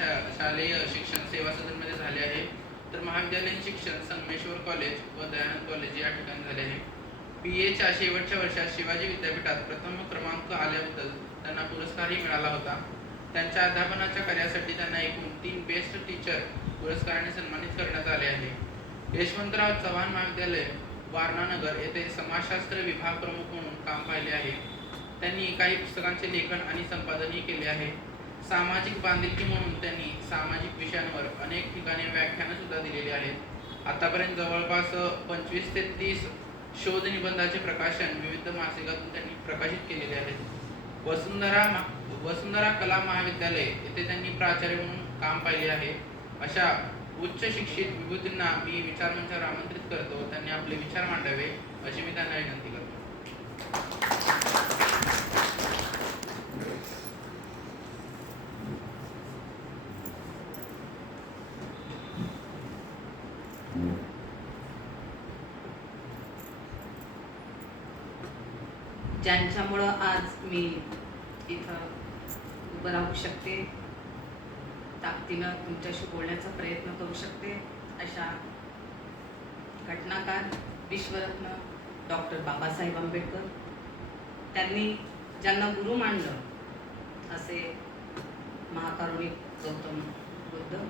शालेय शिक्षण सेवा सदनमध्ये झाले आहे. तर महाविद्यालयीन शिक्षण संगमेश्वर कॉलेज व दयानंद कॉलेज या ठिकाणी झाले आहे. BA च्या शेवटच्या वर्षात शिवाजी विद्यापीठात प्रथम क्रमांक आल्याबद्दल त्यांना पुरस्कारही मिळाला होता. त्यांच्या अध्यापनाच्या कार्यासाठी त्यांना एकूण 3 बेस्ट टीचर पुरस्काराने सन्मानित करण्यात आले आहे. यशवंतराव चव्हाण महाविद्यालय, वारणानगर येथे समाजशास्त्र विभाग प्रमुख म्हणून काम पाहिले आहे. त्यांनी काही पुस्तकांचे लेखन आणि संपादनही केले आहे. सामाजिक बांधिलकी म्हणून त्यांनी सामाजिक विषयांवर अनेक ठिकाणी व्याख्यानं सुद्धा दिलेली आहेत. आतापर्यंत जवळपास 25 ते 30 शोध निबंधाचे प्रकाशन विविध मासिकातून त्यांनी प्रकाशित केलेले आहेत. वसुंधरा कला महाविद्यालय येथे त्यांनी प्राचार्य म्हणून काम पाहिले आहे. अशा उच्च शिक्षित विभूतींना मी विचारमंचावर आमंत्रित करतो. त्यांनी आपले विचार मांडावे अशी मी त्यांना विनंती करतो. ज्यांच्यामुळं आज मी इथं उभं राहू शकते, ताकदीनं तुमच्याशी बोलण्याचा प्रयत्न करू शकते, अशा घटनाकार विश्वरत्न डॉक्टर बाबासाहेब आंबेडकर, त्यांनी ज्यांना गुरु मानलं असे महाकारुणिक गौतम बुद्ध,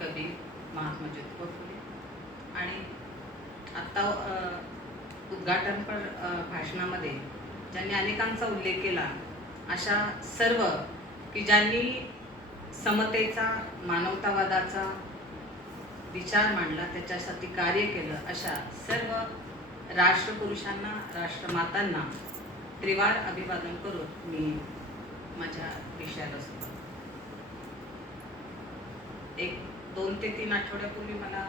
कबीर, महात्मा ज्योतिबा फुले आणि आत्ता उद्घाटनपर भाषणामध्ये ज्यांनी अनेकांचा उल्लेख केला, अशा सर्व की ज्यांनी समतेचा, मानवतावादाचा विचार मांडला, त्याच्यासाठी कार्य केलं, अशा सर्व राष्ट्रपुरुषांना, राष्ट्रमातांना त्रिवार अभिवादन करून मी माझ्या विषयाला सुरुवात. 2 ते 3 आठवड्यापूर्वी मला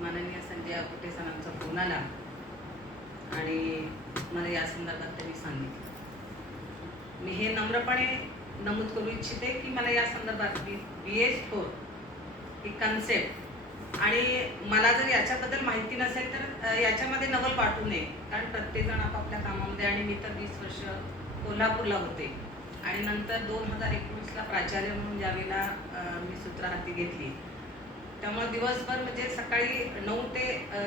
माननीय संजय अपुटे सरांचा फोन आला आणि मला या संदर्भात त्यांनी सांगितलं. मी हे नम्रपणे नमूद करू इच्छिते की मला या संदर्भात BS4 ही कन्सेप्ट आणि मला जर याच्याबद्दल माहिती नसेल तर याच्यामध्ये नवल पाठवू नये, कारण प्रत्येकजण आपापल्या कामामध्ये, आणि मी तर 20 वर्ष कोल्हापूरला होते आणि नंतर 2019ला प्राचार्य म्हणून ज्यावेळेला मी सूत्र हाती घेतली, त्यामुळे दिवसभर म्हणजे सकाळी 9 ते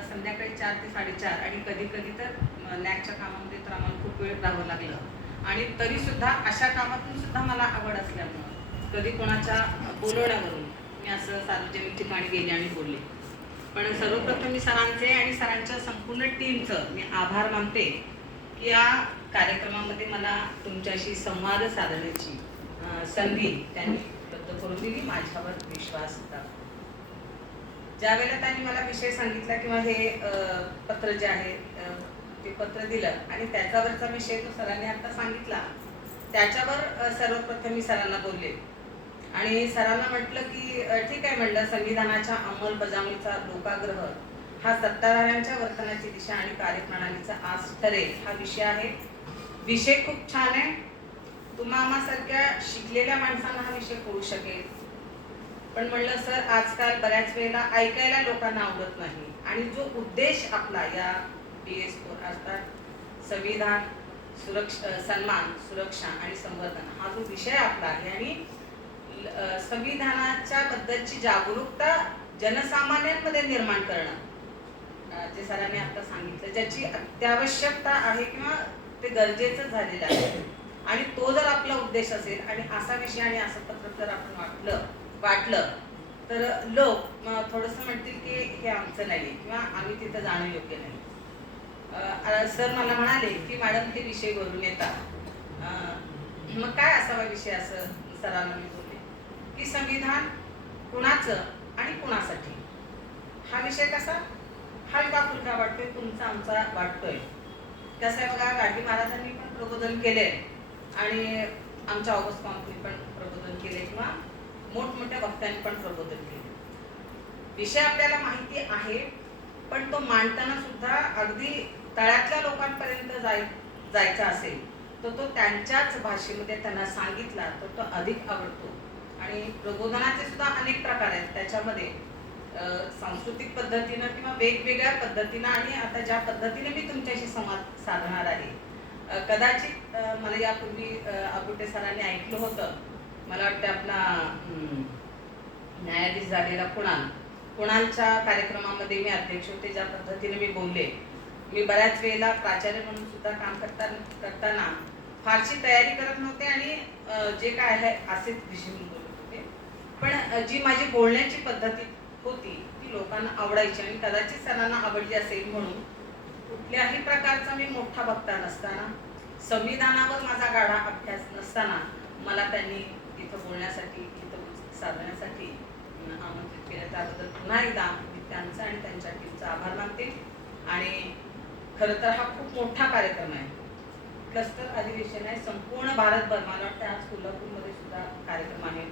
संध्याकाळी 4 ते 4:30 आणि कधी कधी तर नॅकच्या कामामध्ये तर आम्हाला खूप वेळ राहावं लागलं. आणि तरीसुद्धा अशा कामातून सुद्धा मला आवड असल्यामुळं कधी कोणाच्या बोलवण्यावरून मी असं सार्वजनिक ठिकाणी गेले आणि बोलले. पण सर्वप्रथम मी सरांचे आणि सरांच्या संपूर्ण टीमचं मी आभार मानते की या कार्यक्रमामध्ये मला तुमच्याशी संवाद साधण्याची संधी त्यांनी उपलब्ध करून दिली, माझ्यावर विश्वास होता. ज्या वेळेला त्यांनी मला विषय सांगितला किंवा हे पत्र जे आहे ते पत्र दिलं आणि त्याच्यावरचा विषय तो सरांनी आता सांगितला, त्याच्यावर सर्वप्रथम मी सरांना बोलले आणि सरांना म्हटलं की ठीक आहे, म्हटलं संविधानाच्या अंमलबजावणीचा लोकाग्रह हा सत्ताधाऱ्यांच्या वर्तनाची दिशा आणि कार्यप्रणालीचा आज ठरेल हा विषय आहे. विषय खूप छान आहे, तुम्हा आम्हासारख्या शिकलेल्या माणसांना हा विषय कळू शकेल. पण म्हणलं सर, आजकाल बऱ्याच वेळेला ऐकायला लोकांना आवडत नाही आणि जो उद्देश आपला या BS4 अर्थात संविधान, सन्मान, सुरक्षा आणि संवर्धन हा जो विषय आपला आहे आणि संविधानाच्या बद्दलची जागरूकता जनसामान्यांमध्ये निर्माण करणं, जे सरांनी आता सांगितलं, ज्याची अत्यावश्यकता आहे किंवा ते गरजेचं झालेलं आहे आणि तो जर आपला उद्देश असेल आणि असा विषय आणि असं पत्र जर आपण वाटलं तर लोक थोडंसं म्हणतील की हे आमचं नाही किंवा आम्ही तिथं जाणं योग्य नाही. सर मला म्हणाले की मॅडम ते विषय वरून येतात, मग काय असावा विषय, असं सरांना मी बोलले की संविधान कुणाचं आणि कुणासाठी. हा विषय कसा हलका फुलका वाटतोय, तुमचा आमचा वाटतोय. कसं आहे बघा, गांधी महाराजांनी पण प्रबोधन केले आणि आमच्या ऑगस्ट कॉन्फ्रेन्सने पण प्रबोधन केले किंवा मोठमोठ्या वक्त्यांनी पण प्रबोधन केले. विषय आपल्याला माहिती आहे, पण तो मांडताना सुद्धा अगदी तळातल्या लोकांपर्यंत जायचा असेल तर तो त्यांच्याच भाषेमध्ये त्यांना सांगितला तर तो अधिक आवडतो. आणि प्रबोधनाचे सुद्धा अनेक प्रकार आहेत, त्याच्यामध्ये सांस्कृतिक पद्धतीनं किंवा वेगवेगळ्या पद्धतीनं आणि आता ज्या पद्धतीने मी तुमच्याशी संवाद साधणार आहे, कदाचित मला यापूर्वी अपुटे सरांनी ऐकलं होतं, मला वाटतं आपला न्यायाधीश झालेला कुणालच्या कार्यक्रमामध्ये मी अध्यक्ष होते. ज्या पद्धतीने मी बोलले, मी बऱ्याच वेळेला प्राचार्य म्हणून सुद्धा काम करताना फारशी तयारी करत नव्हते आणि जे काय आहे असेच दिशेने बोलत होते. पण जी माझी बोलण्याची पद्धती होती ती लोकांना आवडायची आणि कदाचित सरांना आवडली असेल. म्हणून कुठल्याही प्रकारचा मी मोठा वक्ता नसताना, संविधानावर माझा गाढा अभ्यास नसताना मला त्यांनी इथं बोलण्यासाठी, इथं साधण्यासाठी आमंत्रित केलं. त्याबद्दल पुन्हा एकदा मी त्यांचा आणि त्यांच्या टीमचा आभार मानते. आणि खरं तर हा खूप मोठा कार्यक्रम आहे, क्लस्टर अधिवेशन आहे. संपूर्ण भारतभर, मला वाटतं आज कोल्हापूरमध्ये सुद्धा कार्यक्रम आहे.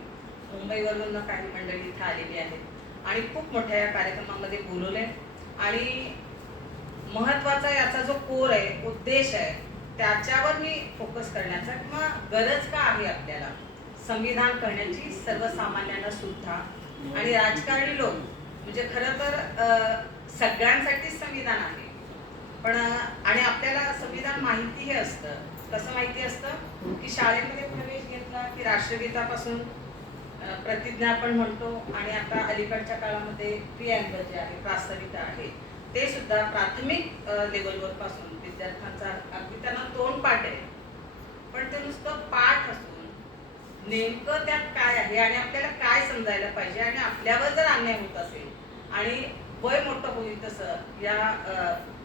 मुंबईवरून काही मंडळी इथं आलेली आहेत आणि खूप मोठ्या या कार्यक्रमामध्ये बोलवले. आणि महत्त्वाचा याचा जो कोर आहे, उद्देश आहे, त्याच्यावर मी फोकस करण्याचा किंवा गरज का आहे आपल्याला संविधान करण्याची, सर्वसामान्यांना सुद्धा. आणि राजकारणी लोक म्हणजे खरं तर सगळ्यांसाठीच संविधान आहे. पण आणि आपल्याला संविधान माहितीही असतं. कसं माहिती असतं की शाळेमध्ये प्रवेश घेतला की राष्ट्रगीतापासून प्रतिज्ञा आपण म्हणतो. आणि आता अलीकडच्या काळामध्ये प्रिअँबल जे आहे, प्रास्ताविका आहे, ते सुद्धा प्राथमिक लेवलवर पासून विद्यार्थ्यांचा अगदी त्यांना तोंडपाठ आहे. पण ते नुसतं पाठ असून नेमकं त्यात काय आहे आणि आपल्याला काय समजायला पाहिजे आणि आपल्यावर जर अन्याय होत असेल आणि वय मोठं होईल तसं या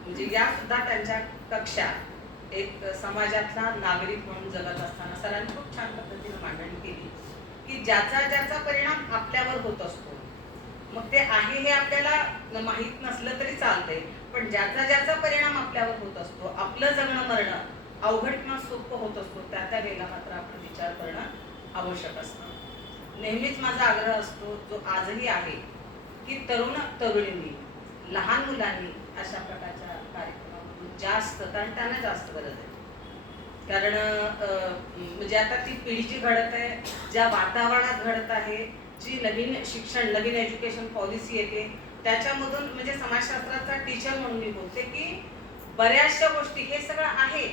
म्हणजे या सुद्धा त्यांच्या कक्षा एक समाजातला नागरिक म्हणून जगत असताना सरांनी खूप छान पद्धतीने मांडणी केली की ज्याचा परिणाम आपल्यावर होत असतो. मग ते आहे हे आपल्याला माहीत नसलं तरी चालतंय, पण ज्याचा परिणाम आपल्यावर होत असतो, आपलं जगणं मरणं अवघड किंवा सोपं होत असतो, त्या वेळेला मात्र आपण विचार करणं आवश्यक असतं. नेहमीच माझा आग्रह असतो, जो आजही आहे, की तरुणींनी, लहान मुलांनी अशा प्रकारच्या कार्यक्रमामधून जास्त, कारण त्यांना जास्त गरज आहे. कारण म्हणजे आता ती पिढी जी घडत आहे, ज्या वातावरणात घडत आहे, जी नवीन शिक्षण, नवीन एज्युकेशन पॉलिसी येते, त्याच्यामधून म्हणजे समाजशास्त्राचा टीचर म्हणून मी बोलते की बऱ्याचशा गोष्टी हे सगळं आहे,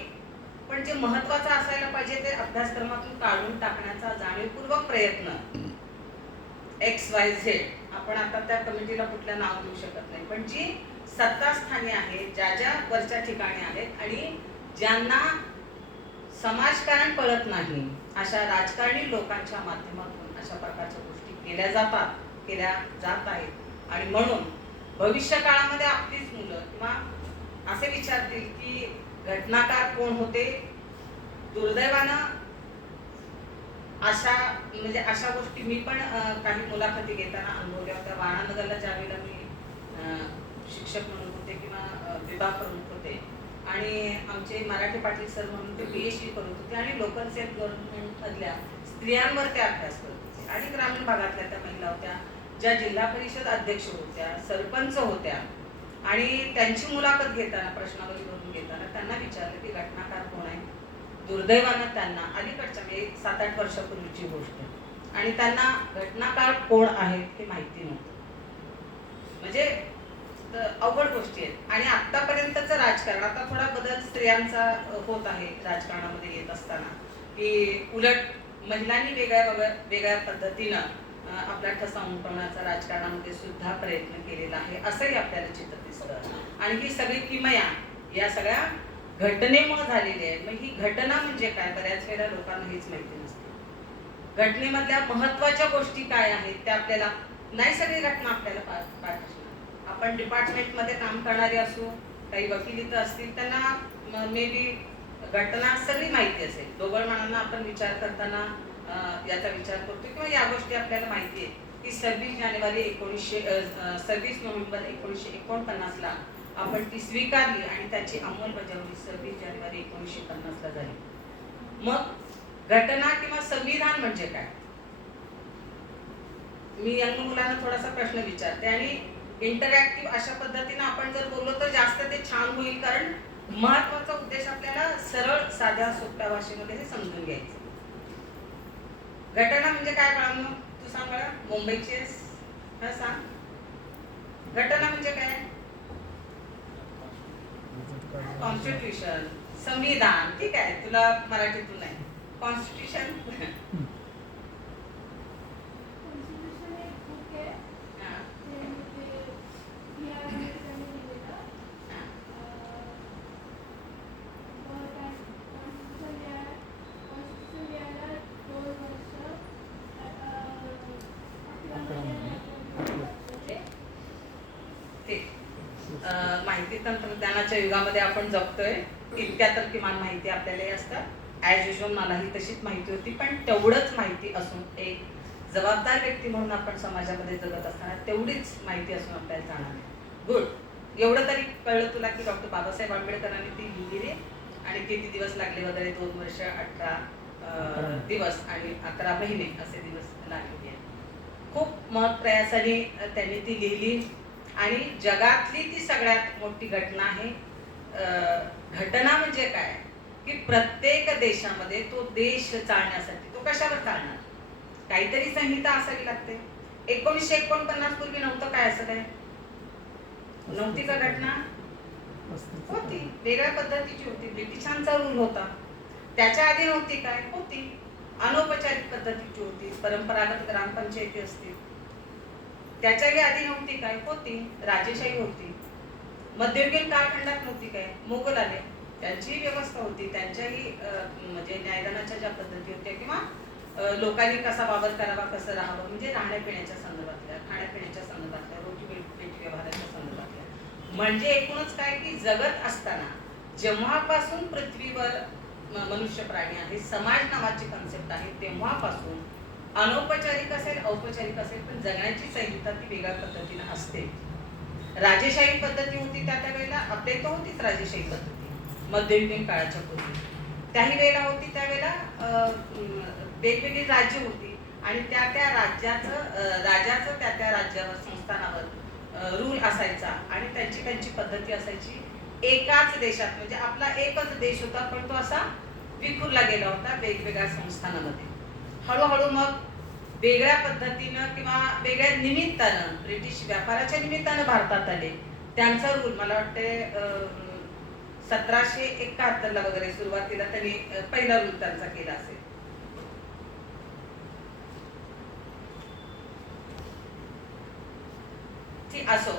पण जे महत्त्वाचं असायला पाहिजे ते अभ्यासक्रमातून काढून टाकण्याचा जाणीवपूर्वक प्रयत्न XYZ, आपण आता त्या कमिटीला कुठलं नाव देऊ शकत नाही, पण जी सत्तास्थानी आहेत, ज्या वरच्या ठिकाणी आहेत आणि ज्यांना समाजकारण कळत नाही, अशा राजकारणी लोकांच्या माध्यमातून अशा प्रकारच्या गोष्टी केल्या जात आहेत. आणि म्हणून भविष्य काळामध्ये आपलीच मुलं किंवा असे विचारतील की घटनाकार कोण होते. दुर्दैवानं अशा गोष्टी मी पण काही मुलाखती घेताना अनुभवल्या होत्या. वाणानगरला ज्यावेळेला मी शिक्षक म्हणून होते किंवा विभाग प्रमुख होते आणि आमचे मराठी पाटील सर म्हणून ते PhD करत होते आणि लोकल सेल्फ गव्हर्नमेंट मधल्या स्त्रियांवर ते अभ्यास करत होते. आणि ग्रामीण भागातल्या त्या महिला होत्या, ज्या जिल्हा परिषद अध्यक्ष होत्या, सरपंच होत्या. आणि त्यांची मुलाखत घेताना, प्रश्नावली भरून घेताना त्यांना विचारलं की घटनाकार कोण आहे. दुर्दैवानं त्यांना अलीकडच्या म्हणजे 7-8 वर्षापूर्वीची गोष्ट, आणि त्यांना घटनाकार कोण आहेत हे माहिती नव्हतं. म्हणजे अवघड गोष्टी आहेत. आणि आतापर्यंतचं राजकारण, आता थोडा बदल स्त्रियांचा होत आहे राजकारणामध्ये येत असताना, की उलट महिलांनी वेगळ्या पद्धतीनं आपला ठसा उमटवण्याचा राजकारणामध्ये सुद्धा प्रयत्न केलेला आहे, असंही आपल्याला चित्र दिसतं. आणि ही सगळी किमया या सगळ्या घटनेमुळे झालेली आहे. मग ही घटना म्हणजे काय, बऱ्याच वेळेला लोकांना हेच माहिती नसते. घटनेमधल्या महत्त्वाच्या गोष्टी काय आहेत त्या आपल्याला नाही, सगळी घटना आपल्याला पाठ असणार. आपण डिपार्टमेंटमध्ये काम करणारे असू, काही वकील इथं असतील, त्यांना मे बी घटना सगळी माहिती असेल. ढोबळमानांना आपण विचार करताना याचा विचार करतो किंवा या गोष्टी आपल्याला माहिती आहे की 26 नोव्हेंबर 1949ला आपण ती स्वीकारली आणि त्याची अंमलबजावणी 26 जानेवारी 1950ला झाली. मग घटना किंवा संविधान म्हणजे काय, मी यंग मुलांना थोडासा प्रश्न विचारते आणि इंटरॅक्टिव्ह अशा पद्धतीने आपण जर बोललो तर जास्त ते छान होईल. कारण महत्वाचा उद्देश आपल्याला सरळ, साध्या, सोप्या भाषेमध्ये हे समजून घ्यायचं. घटना म्हणजे काय बाळांनो, तू सांग बाळा, मुंबईची आहेस, सांग घटना म्हणजे काय. कॉन्स्टिट्यूशन, संविधान, ठीक आहे, तुला मराठीतून नाही. कॉन्स्टिट्यूशन ते माहिती तंत्रज्ञानाच्या युगामध्ये आपण जगतोय, इतक्या तर किमान माहिती आपल्यालाही असतात. ॲज युजल मलाही तशीच माहिती होती, पण तेवढंच माहिती असून एक जबाबदार व्यक्ती म्हणून आपण समाजामध्ये जगत असताना तेवढीच माहिती असून आपल्याला जाणार नाही. गुड, एवढं तरी कळलं तुला की डॉक्टर बाबासाहेब आंबेडकरांनी ती लिहिली आणि किती दिवस लागले वगैरे, 2 वर्ष 18 दिवस आणि 11 महिने असे दिवस लागलेले आहेत. खूप प्रयासाने त्यांनी ती लिहिली आणि जगातली ती सगळ्यात मोठी घटना आहे. घटना म्हणजे काय की प्रत्येक देशामध्ये तो देश चालण्यासाठी तो कशावर चालणार, काहीतरी संहिता असावी लागते. 1949 पूर्वी नव्हतं काय, असं काय नव्हती का घटना? होती, वेगळ्या पद्धतीची होती. ब्रिटिशांचा रूल होता. त्याच्या आधी नव्हती काय? होती. अनौपचारिक पद्धतीची होती, परंपरागत ग्रामपंचायती असतील. त्याच्याही आधी नव्हती काय? होती, राजेशाही होती. मध्ययुगीन कालखंडात नव्हती काय? मोगल आले, त्यांचीही व्यवस्था होती. त्यांच्याही म्हणजे न्यायदानाच्या ज्या पद्धती होत्या किंवा लोकांनी कसा वावर करावा, कसं राहावं, म्हणजे राहण्यापिण्याच्या संदर्भातल्या, खाण्यापिण्याच्या संदर्भातल्या, रोटी पेट व्यवहाराच्या संदर्भातल्या. म्हणजे एकूणच काय की जगत असताना जेव्हापासून पृथ्वीवर मनुष्य प्राणी आहे, समाज नावाची कन्सेप्ट आहे, तेव्हापासून अनौपचारिक असेल औपचारिक असेल पण जगण्याची संहिता ती वेगळ्या पद्धतीने असते. राजेशाही पद्धती होती त्या वेळेला, आपल्या इथं होतीच राजेशाही पद्धती मध्ययुगीन काळाच्या पूर्वी. त्याही वेळेला होती. त्यावेळेला वेगवेगळी राज्य होती आणि त्या राजाचं त्या राज्यावर, संस्थानावर रूल असायचा आणि त्यांची पद्धती असायची. एकाच देशात, म्हणजे आपला एकच देश होता पण तो असा विखुरला गेला होता वेगवेगळ्या संस्थानामध्ये. हळूहळू मग वेगळ्या पद्धतीनं किंवा वेगळ्या निमित्तानं ब्रिटिश व्यापाराच्या निमित्तानं भारतात आले. त्यांचा रूल मला वाटते 1771 वगैरे सुरुवातीला त्यांनी पहिला रूल त्यांचा केला असेल. असो,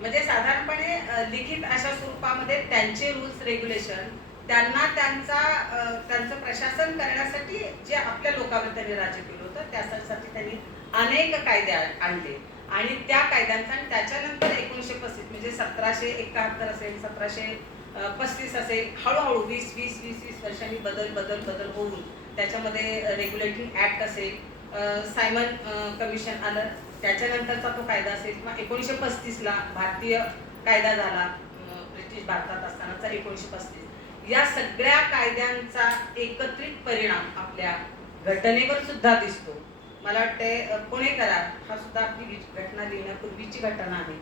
म्हणजे साधारणपणे लिखित अशा स्वरूपामध्ये त्यांचे रूल्स रेग्युलेशन, त्यांना त्यांचं प्रशासन करण्यासाठी जे आपल्या लोकांवर त्यांनी राज्य केलं होतं त्यासाठी त्यांनी अनेक कायदे आणले आणि त्या कायद्यांचा आणि त्याच्यानंतर 1935 म्हणजे 1771 असेल, 1735 असेल, हळूहळू 20 वर्षांनी बदल होऊन त्याच्यामध्ये रेग्युलेटिंग ऍक्ट असेल, सायमन कमिशन आलं, त्याच्यानंतरचा तो कायदा असेल किंवा 1935 ला भारतीय कायदा झाला, ब्रिटिश भारतात असतानाचा 1935. या सगळ्या कायद्यांचा एकत्रित परिणाम आपल्या घटनेवर सुद्धा दिसतो. मला वाटते पुणे करार हा सुद्धा आपली घटना लिहिण्यापूर्वीची घटना आहे.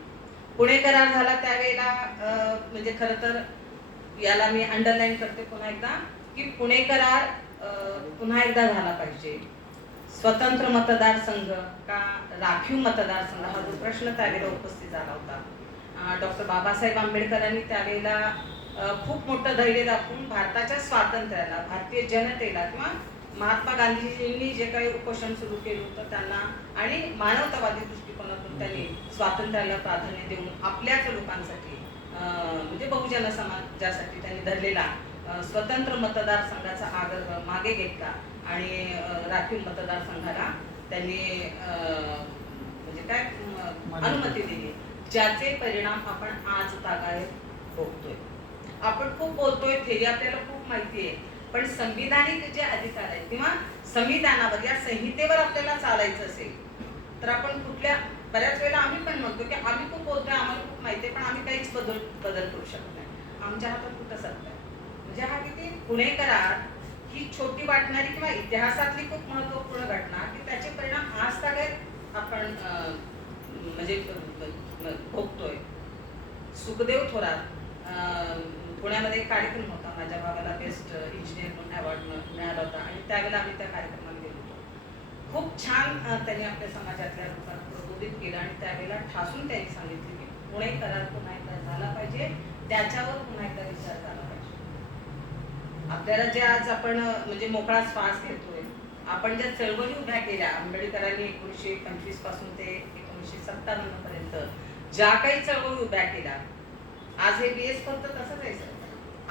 पुणे करार झाला त्यावेळेला म्हणजे खरं तर याला मी अंडरलाईन करते पुन्हा एकदा की पुणे करार पुन्हा एकदा झाला पाहिजे. स्वतंत्र मतदारसंघ का राखीव मतदारसंघ हा जो प्रश्न त्यावेळेला उपस्थित झाला होता. डॉक्टर बाबासाहेब आंबेडकरांनी त्यावेळेला खूप मोठं धैर्य दाखवून भारताच्या स्वातंत्र्याला, भारतीय जनतेला किंवा महात्मा गांधीजींनी जे काही उपोषण सुरू केलं होतं त्यांना आणि मानवतावादी दृष्टिकोनातून त्यांनी स्वातंत्र्याला प्राधान्य देऊन आपल्याच लोकांसाठी म्हणजे बहुजन समाजासाठी त्यांनी धरलेला स्वतंत्र मतदारसंघाचा आग्रह मागे घेतला आणि राखीव मतदारसंघाला त्यांनी म्हणजे काय अनुमती दिली, ज्याचे परिणाम आपण आज तागायत भोगतोय. आपण खूप बोलतोय, थेरी आपल्याला खूप माहिती आहे, पण संविधानिक जे अधिकार आहेत किंवा संविधानावर या संहितेवर आपल्याला चालायचं असेल तर आपण कुठल्या, बऱ्याच वेळेला आम्ही पण म्हणतो की आम्ही खूप बोलतोय, आम्हाला खूप माहिती आहे, पण आम्ही काहीच बदल करू शकत नाही. आमच्या हातात कुठं सत्ता आहे? म्हणजे हा किती पुणे करार ही छोटी वाटणारी किंवा इतिहासातली खूप महत्वपूर्ण घटना की त्याचे परिणाम आज तागायत आपण म्हणजे भोगतोय. सुखदेव थोरात पुण्यामध्ये एक कार्यक्रम होता, माझ्या भावाला बेस्ट इंजिनियर म्हणून अवॉर्ड मिळाला होता आणि त्यावेळेला आम्ही त्या कार्यक्रमाला गेलो होतो. खूप छान त्यांनी आपल्या समाजातल्या लोकांना प्रबोधित केलं आणि त्यावेळेला ठासून त्यांनी सांगितले की पुणे करार पुन्हा एकदा झाला पाहिजे, त्याच्यावर पुन्हा एकदा विचार झाला पाहिजे. आपल्याला जे आज आपण म्हणजे मोकळा श्वास घेतोय, आपण ज्या चळवळी उभ्या केल्या आंबेडकरांनी 1925 पासून ते 1957 पर्यंत ज्या काही चळवळी उभ्या केल्या, आज हे बेस फक्त तसंच आहे सर.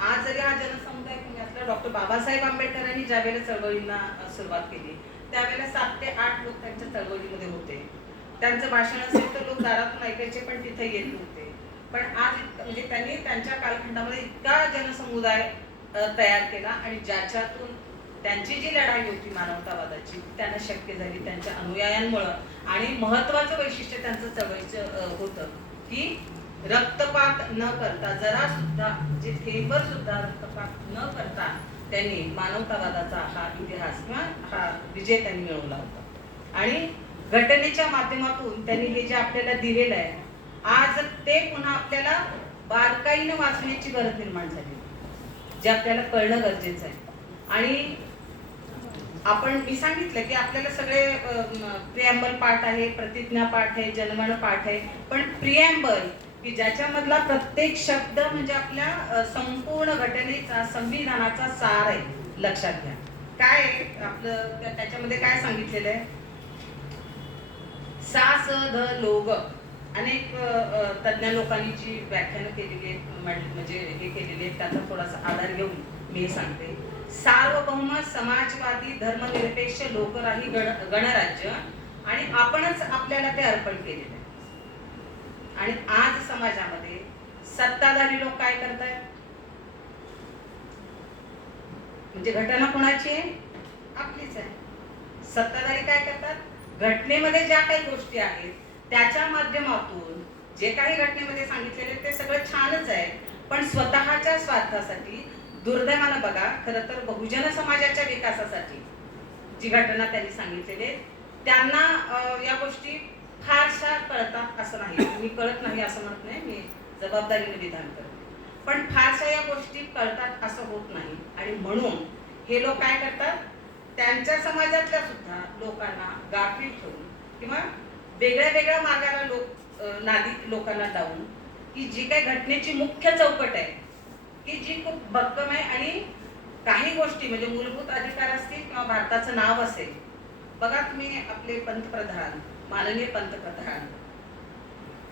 आज जरी हा जनसमुदाय पुण्यातला डॉक्टर बाबासाहेब आंबेडकरांनी ज्या वेळेला चळवळींना सुरुवात केली त्यावेळेला 7 ते 8 लोक त्यांच्या चळवळीमध्ये होते. त्यांचं भाषण असेल तर लोक दारातून ऐकायचे पण तिथे येत नव्हते. पण आज म्हणजे त्यांनी त्यांच्या कालखंडामध्ये इतका जनसमुदाय तयार केला आणि ज्याच्यातून त्यांची जी लढाई होती मानवतावादाची त्यांना शक्य झाली त्यांच्या अनुयायांमुळं. आणि महत्वाचं वैशिष्ट्य त्यांचं चळवळीचं होतं की रक्तपात न करता जरा सुद्धा जे थेंबर सुद्धा रक्तपात न करता त्यांनी मानवतावादाचा हा इतिहास किंवा हा विजय त्यांनी मिळवला होता. आणि घटनेच्या माध्यमातून त्यांनी हे जे आपल्याला दिलेलं आहे आज ते पुन्हा आपल्याला बारकाईनं वाचण्याची गरज निर्माण झाली जे आपल्याला कळणं गरजेचं आहे. आणि आपण मी सांगितलं की आपल्याला सगळे प्रिॲम्बल पाठ आहे, प्रतिज्ञा पाठ आहे, जनगण पाठ आहे, पण प्रिॲम्बल की ज्याच्यामधला प्रत्येक शब्द म्हणजे आपल्या संपूर्ण घटनेचा संविधानाचा सार आहे. लक्षात घ्या काय आपलं त्याच्यामध्ये काय सांगितलेलं आहे. सा स ध लोग अनेक तज्ञ लोकांनी जी व्याख्यानं केलेली आहेत म्हणजे हे केलेली आहेत त्याचा थोडासा आधार घेऊन मी हे सांगते. सार्वभौम समाजवादी धर्मनिरपेक्ष लोकराही गणराज्य आणि आपणच आपल्याला ते अर्पण केलेलं आहे. आणि आज समाजामध्ये सत्ताधारी लोक काय करतायत म्हणजे घटना कोणाची आहे आपलीच आहे. सत्ताधारी काय करतात घटनेमध्ये ज्या काही गोष्टी आहेत त्याच्या माध्यमातून जे काही घटनेमध्ये सांगितलेले ते सगळं छानच आहे पण स्वतःच्या स्वार्थासाठी दुर्दैवानं बघा खरं तर बहुजन समाजाच्या विकासासाठी जी घटना त्यांनी सांगितलेली त्यांना या गोष्टी फारशा कळतात असं नाही. मी कळत नाही असं म्हणत नाही, मी जबाबदारीने विधान करते, पण फारशा या गोष्टी कळतात असं होत नाही. आणि म्हणून हे लोक काय करतात त्यांच्या समाजातल्या सुद्धा लोकांना गाफील ठेवून किंवा वेगळ्या वेगळ्या मार्गाला नादी लोकांना लावून की जी काही घटनेची मुख्य चौकट आहे की जी खूप भक्कम आहे. आणि काही गोष्टी म्हणजे मूलभूत अधिकार असतील किंवा भारताचं नाव असेल. बघा तुम्ही आपले पंतप्रधान माननीय पंतप्रधान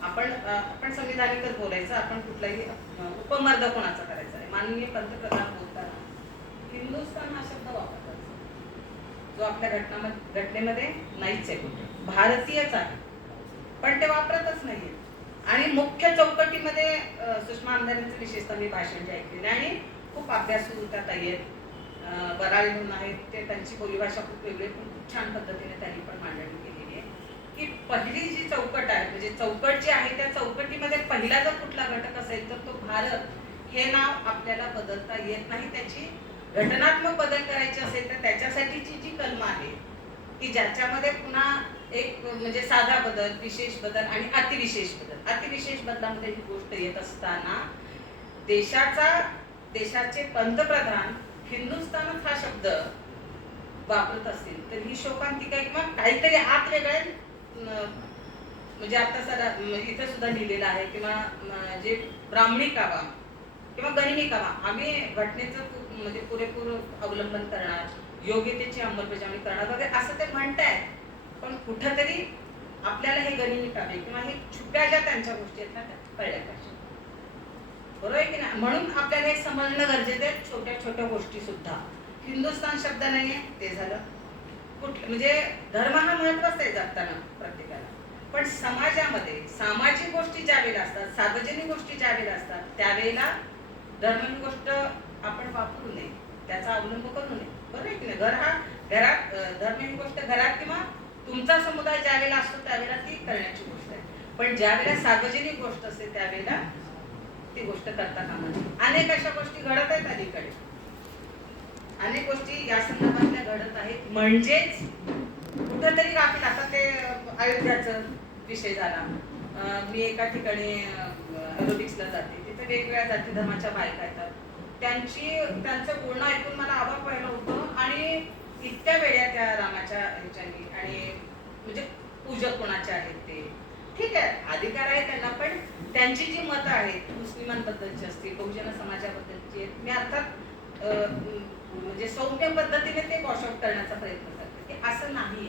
आपण संविधानिकच बोलायचं, आपण कुठलाही उपमर्द कोणाचा करायचा आहे. माननीय पंतप्रधान बोलताना हिंदुस्थान हा शब्द वापरतात जो आपल्या घटनेमध्ये नाहीच आहे कुठे, भारतीयच आहे पण ते वापरतच नाहीये. आणि मुख्य चौकटीमध्ये सुषमा आमदारांचं विशेषतः मी भाषण जे ऐकलेले आणि खूप अभ्यासू त्या ताई आहेत बराळे म्हणून आहेत ते त्यांची बोलीभाषा खूप वेगळी पण खूप छान पद्धतीने त्यांनी पण मांडणी केलेली आहे की पहिली जी चौकट आहे म्हणजे चौकट जी आहे त्या चौकटीमध्ये पहिला जर कुठला घटक असेल तर तो भारत हे नाव आपल्याला बदलता येत नाही. त्याची घटनात्मक बदल करायचे असेल तर त्याच्यासाठीची जी कलम आहे की ज्याच्यामध्ये पुन्हा एक म्हणजे साधा बदल विशेष बदल आणि अतिविशेष बदल. अतिविशेष बदलामध्ये ही गोष्ट येत असताना देशाचे पंतप्रधान हिंदुस्थानच हा शब्द वापरत असतील तर ही शोकांतिका किंवा काहीतरी आत वेगळे म्हणजे आता सर इथे सुद्धा लिहिलेलं आहे किंवा जे ब्राह्मणी कावा किंवा गनिमी कावा आम्ही घटनेचं म्हणजे पुरेपूर अवलंबन करणार योग्यतेची अंमलबजावणी करणार वगैरे असं ते म्हणतायत. पण कुठंतरी आपल्याला हे गनिमी कावे किंवा हे छुप्या ज्या त्यांच्या गोष्टी आहेत ना त्या कळल्या पाहिजे. बरोबर आहे की नाही. म्हणून आपल्याला हे समजणं गरजेचं आहे. छोट्या छोट्या गोष्टी सुद्धा हिंदुस्थान शब्द नाहीये ते झालं कुठलं म्हणजे धर्म हा महत्वाचा आहे जगताना प्रत्येकाला, पण समाजामध्ये सामाजिक गोष्टी ज्या वेळेला असतात सार्वजनिक गोष्टी ज्या वेळेला असतात त्यावेळेला धर्म ही गोष्ट आपण वापरू नये त्याचा अवलंब करू नये. बरोबर आहे की नाही. घरात धर्म ही गोष्ट घरात किंवा तुमचा समुदाय ज्या वेळेला असतो त्यावेळेला ती करण्याची गोष्ट आहे, पण ज्या वेळेला सार्वजनिक गोष्ट असते त्यावेळेला ती गोष्ट करता कामा नये. अनेक अशा गोष्टी घडत आहेत अलीकडे, अनेक गोष्टी या संदर्भातल्या घडत आहेत म्हणजेच कुठंतरी गाफील. आता ते अयोध्याचा विषय झाला. मी एका ठिकाणी एरोबिक्सला जाते तिथे वेगवेगळ्या जाती धर्माच्या बायका येतात त्यांचं बोलणं ऐकून मला अवाक व्हायला होतं. आणि इतक्या वेळा त्या रामाच्या ह्याच्यानी आणि म्हणजे पूजक कोणाचे आहेत ते ठीक आहे अधिकार आहे त्यांना, पण त्यांची जी मतं आहेत मुस्लिमांबद्दलची असतील बहुजन समाजाबद्दलची आहेत मी अर्थात म्हणजे सौम्य पद्धतीने ते वॉशआउट करण्याचा प्रयत्न करते की असं नाही.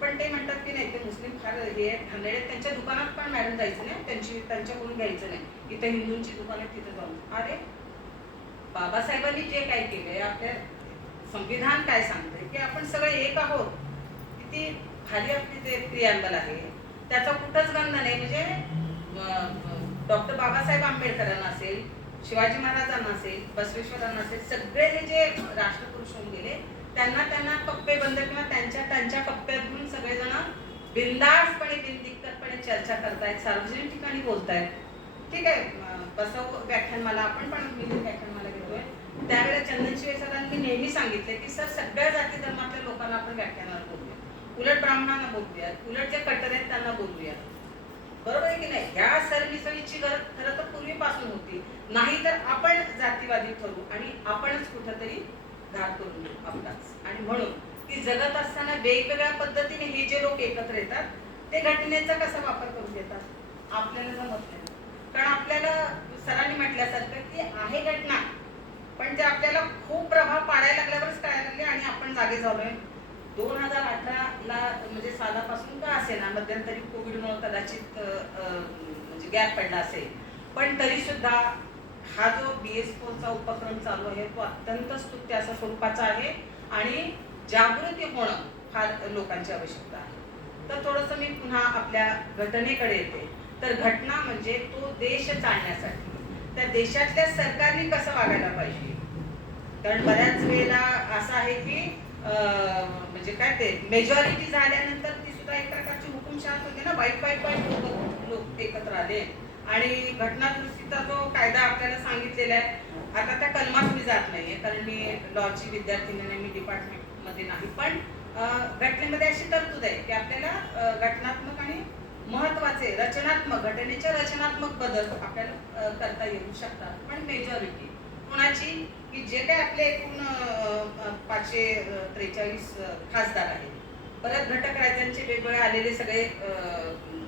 पण ते म्हणतात की नाही ते मुस्लिम फार हे घाणेरडे त्यांच्या दुकानात पण मॅडम जायचं नाही त्यांच्याकडून घ्यायचं नाही. इथे हिंदूंची दुकानं तिथे जाऊन अरे बाबासाहेबांनी जे काय केलंय आपल्या संविधान काय सांगतंय की आपण सगळे एक आहोत. किती भारी आपली ते प्रियांबल आहे, त्याचा कुठंच गंध नाही. म्हणजे डॉक्टर बाबासाहेब आंबेडकरांना असेल, शिवाजी महाराजांना असेल, बसवेश्वरांना असेल, सगळे हे जे राष्ट्रपुरुष होऊन गेले त्यांना कप्पे बंद किंवा त्यांच्या कप्प्यातून सगळेजण बिनधास्तपणे बिनदिक्कतपणे चर्चा करतायत, सार्वजनिक ठिकाणी बोलतायत. ठीक आहे, बसव व्याख्यानमाला आपण पण मी व्याख्यानमाला घेतोय. त्यावेळेला चंदनशिवे सरांनी नेहमी सांगितले की सर सगळ्या जाती धर्मातल्या लोकांना आपण व्याख्यानावर बोलूया, उलट ब्राह्मणांना बोलूया, उलट जे कट्टर आहेत त्यांना बोलूया. बरोबर आहे की नाही? ह्या सरमिसळीची गरज खरं तर पूर्वीपासून होती. नाही तर आपण जातीवादी ठरू आणि आपणच कुठंतरी घात करून घेऊ आपलाच. आणि म्हणून की जगत असताना वेगवेगळ्या पद्धतीने हे जे लोक एकत्र येतात ते घटनेचा कसा वापर करून घेतात आपल्याला जमत नाही. कारण आपल्याला सरांनी म्हटल्यासारखं की आहे घटना, पण ते आपल्याला खूप प्रभाव पाडायला लागल्यावरच कळायला लागले आणि आपण जागे झालोय. 2018ला म्हणजे सालापासून का असे ना, मध्यंतरी कोविडमुळे कदाचित म्हणजे गॅप पडला असेल, पण तरी सुद्धा हा जो BS4चा उपक्रम चालू आहे तो अत्यंत स्तुत्य अशा स्वरूपाचा आहे आणि जागृती होणं फार लोकांची आवश्यकता आहे. तर थोडंसं मी पुन्हा आपल्या घटनेकडे येते. तर घटना म्हणजे तो देश चालण्यासाठी त्या देशातल्या सरकारने कसं वागायला पाहिजे. कारण बऱ्याच वेळेला असं आहे की म्हणजे काय ते मेजॉरिटी झाल्यानंतर ती सुद्धा एक प्रकारची हुकुमशाही होते ना, वाईट लोक एकत्र आले आणि घटना दुरुस्तीचा जो कायदा आपल्याला सांगितलेला आहे. आता त्या कलमात मी जात नाहीये कारण मी लॉची विद्यार्थिनी नाही, मी डिपार्टमेंटमध्ये नाही, पण घटनेमध्ये अशी तरतूद आहे की आपल्याला घटनात्मक आणि महत्वाचे रचनात्मक घटनेचे रचनात्मक बदल आपल्याला करता येऊ शकतात. पण मेजॉरिटी कोणाची की जे काय आपले एकूण 543 खासदार आहेत, परत घटक राज्यांचे वेगवेगळे आलेले सगळे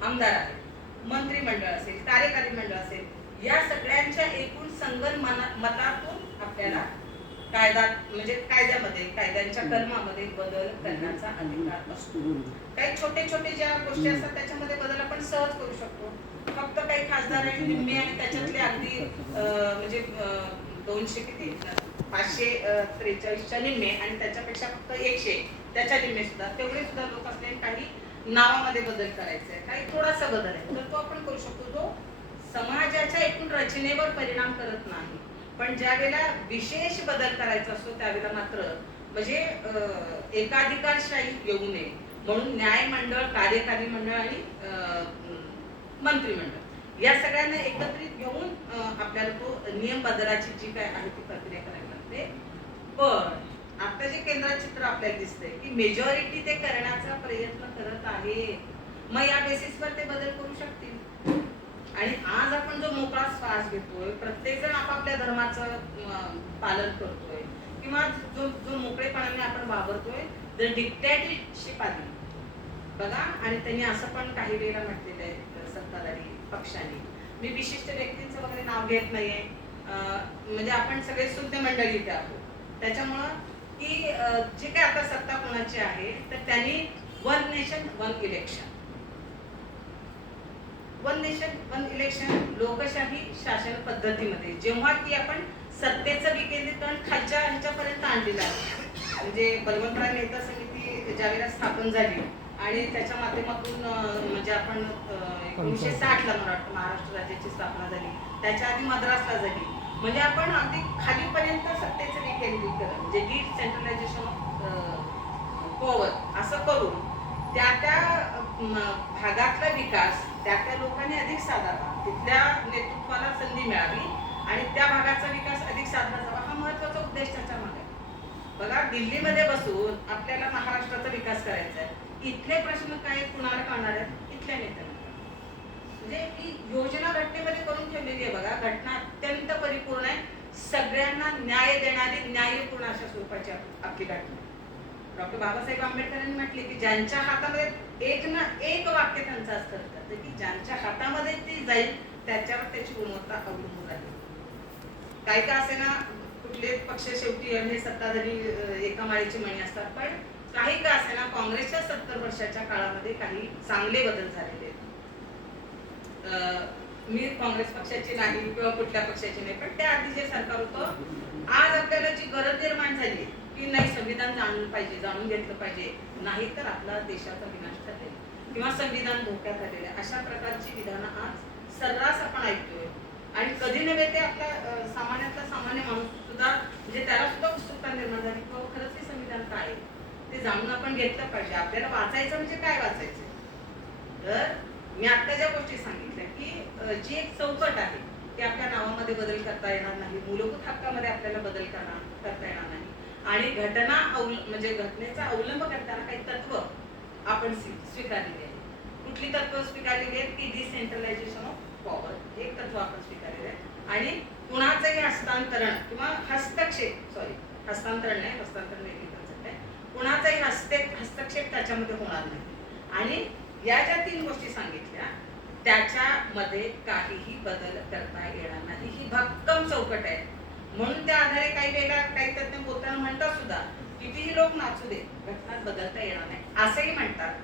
आमदार आहेत, मंत्रिमंडळ असेल, कार्यकारी मंडळ असेल, या सगळ्यांच्या एकूण मतातून आपल्याला कायदा म्हणजे कायद्यांच्या कलमामध्ये बदल करण्याचा अधिकार असतो. काही छोटे छोटे ज्या गोष्टी असतात त्याच्यामध्ये बदल आपण सहज करू शकतो. फक्त काही खासदार आणि निम्मे आणि त्याच्यातले अगदी म्हणजे 200 किती 543च्या निम्मे आणि त्याच्यापेक्षा फक्त 100 त्याच्या निम्मे सुद्धा तेवढे सुद्धा लोक असले, काही नावामध्ये बदल करायचा आहे, काही थोडासा बदल आहे, तर तो आपण करू शकतो जो समाजाच्या एकूण रचनेवर परिणाम करत नाही. पण ज्या वेळेला विशेष बदल करायचा असतो त्यावेळेला मात्र म्हणजे एकाधिकारशाही येऊ नये म्हणून न्यायमंडळ, कार्यकारी मंडळ आणि मंत्रिमंडळ या सगळ्यांना एकत्रित घेऊन आपल्याला तो नियम बदलाची जी काय आहे ती प्रक्रिया करावी लागते. पण आता जे केंद्रात चित्र आपल्याला दिसतंय की मेजॉरिटी ते करण्याचा प्रयत्न करत आहे, मग या बेसिसवर ते बदल करू शकतील. आणि आज आपण जो मोकळा श्वास घेतोय, प्रत्येक जण आपापल्या धर्माचं पालन करतोय किंवा जो मोकळेपणाने आपण वावरतोय, जर डिक्टॅटरशिप आली बघा. आणि त्यांनी असं पण काही वेळेला म्हटलेलं आहे सत्ताधारी पक्षाने, मी विशिष्ट व्यक्तींचं वगैरे नाव घेत नाहीये, म्हणजे आपण सगळे शुद्ध मंडळी इथे आहोत. त्याच्यामुळं की जे काय आता सत्ता कोणाची आहे तर त्यांनी one nation one election, one nation one election लोकशाही शासन पद्धतीमध्ये जेव्हा की आपण सत्तेचं विकेंद्रीकरण खालच्या ह्याच्यापर्यंत आणलेलं आहे. म्हणजे बलवंतराव मेहता समिती ज्यावेळेला स्थापन झाली आणि त्याच्या माध्यमातून म्हणजे आपण 1960ला महाराष्ट्र राज्याची स्थापना झाली, त्याच्या आधी मद्रासला झाली. म्हणजे आपण अगदी खालीपर्यंत सत्तेचं विकेंद्रीकरण म्हणजे डिसेंट्रलायझेशन ऑफ पॉवर असं करून त्या भागातला विकास त्या लोकांनी अधिक साधावा, तिथल्या नेतृत्वाला संधी मिळावी आणि त्या भागाचा विकास अधिक साधला जावा, हा महत्वाचा उद्देश त्याच्या मागे. बघा, दिल्लीमध्ये बसून आपल्याला महाराष्ट्राचा विकास करायचा आहे, इथले प्रश्न काय कुणाला कळणार आहेत? इथल्या नेत्यांना. म्हणजे ही योजना घटनेमध्ये करून ठेवलेली आहे बघा. घटना अत्यंत परिपूर्ण आहे, सगळ्यांना न्याय देणारी न्यायपूर्ण अशा स्वरूपाची आपली घटना. डॉक्टर बाबासाहेब आंबेडकरांनी म्हटले की ज्यांच्या हातामध्ये एक ना एक वाक्य त्यांचं असं करतात की ज्यांच्या हातामध्ये ती जाईल त्याच्यावर त्याची गुणवत्ता अवलंबून राहील. काही का असे ना, कुठले पक्ष शेवटी हे सत्ताधारी एका माळीची मणी असतात, पण काही का असे ना काँग्रेसच्या 70 वर्षाच्या काळामध्ये काही चांगले बदल झालेले आहेत. मी काँग्रेस पक्षाची नाही किंवा कुठल्या पक्षाची नाही, पण त्या आधी जे सरकार होतं, आज आपल्याला जी गरज निर्माण झाली की नाही संविधान जाणलं पाहिजे, जाणून घेतलं पाहिजे, नाही तर आपला देशाचा विनाश ठरेल किंवा संविधान धोक्यात आलेलं आहे, अशा प्रकारची विधानं आज सर्रास आपण ऐकतोय. आणि कधी नव्हे ते आपला सामान्यातला सामान्य माणूस सुद्धा म्हणजे त्याला सुद्धा उत्सुकता निर्माण झाली की बाबा खरंच हे संविधान काय आहे ते जाणून आपण घेतलं पाहिजे. आपल्याला वाचायचं म्हणजे काय वाचायचं. तर मी आता ज्या गोष्टी सांगितल्या की जी एक चौकट आहे की आपल्या नावामध्ये बदल करता येणार नाही, मूलभूत हक्कामध्ये आपल्याला बदल करता येणार नाही, आणि घटना म्हणजे घटनेचा अवलंब करताना काही तत्व आपण स्वीकारलेली आहे. कुठली तत्व स्वीकारलेली आहेत की डिसेंट्रलायझेशन ऑफ पॉवर, एक तत्व आपण स्वीकारलेलं आहे. आणि कुणाचंही हस्तांतरण किंवा हस्तांतरण नाही, हस्तांतरण वेगळी कन्सेप्ट आहे, कुणाचाही हस्तक्षेप त्याच्यामध्ये होणार नाही. आणि या ज्या 3 गोष्टी सांगितल्या त्याच्यामध्ये काहीही बदल करता येणार नाही, ही भक्कम चौकट आहे. म्हणून त्या आधारे काही तज्ञ बोलताना म्हणतात सुद्धा कितीही लोक नाचू दे घटनात बदलता येणार नाही असंही म्हणतात.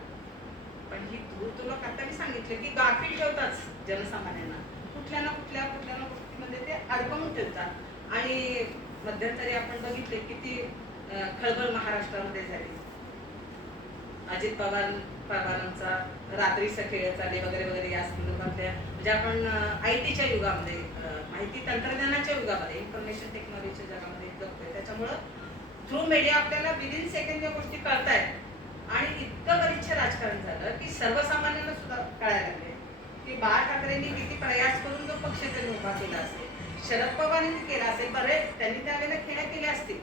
पण ही तुला आता मी सांगितले की गाफील ठेवतात जनसामान्यांना, कुठल्या ना कुठल्या गोष्टीमध्ये ते अडकवून ठेवतात. आणि मध्यंतरी आपण बघितले किती खळबळ महाराष्ट्रामध्ये झाली. अजित पवारांचा रात्रीचा खेळ चाले वगैरे वगैरे या संदर्भातल्या म्हणजे आपण आयटीच्या युगामध्ये, माहिती तंत्रज्ञानाच्या युगामध्ये, इन्फॉर्मेशन टेक्नॉलॉजीच्या जगामध्ये जगतोय. त्याच्यामुळं थ्रू मीडिया आपल्याला विदिन सेकंड या गोष्टी कळतायत. आणि इतकं गलिच्छ राजकारण झालं की सर्वसामान्यांना सुद्धा कळायला लागले की बाळ ठाकरेंनी किती प्रयास करून जो पक्ष त्यांनी उभा केला असेल, शरद पवारांनी केला असेल, बरे त्यांनी त्यावेळेला खेळ्या केल्या असतील,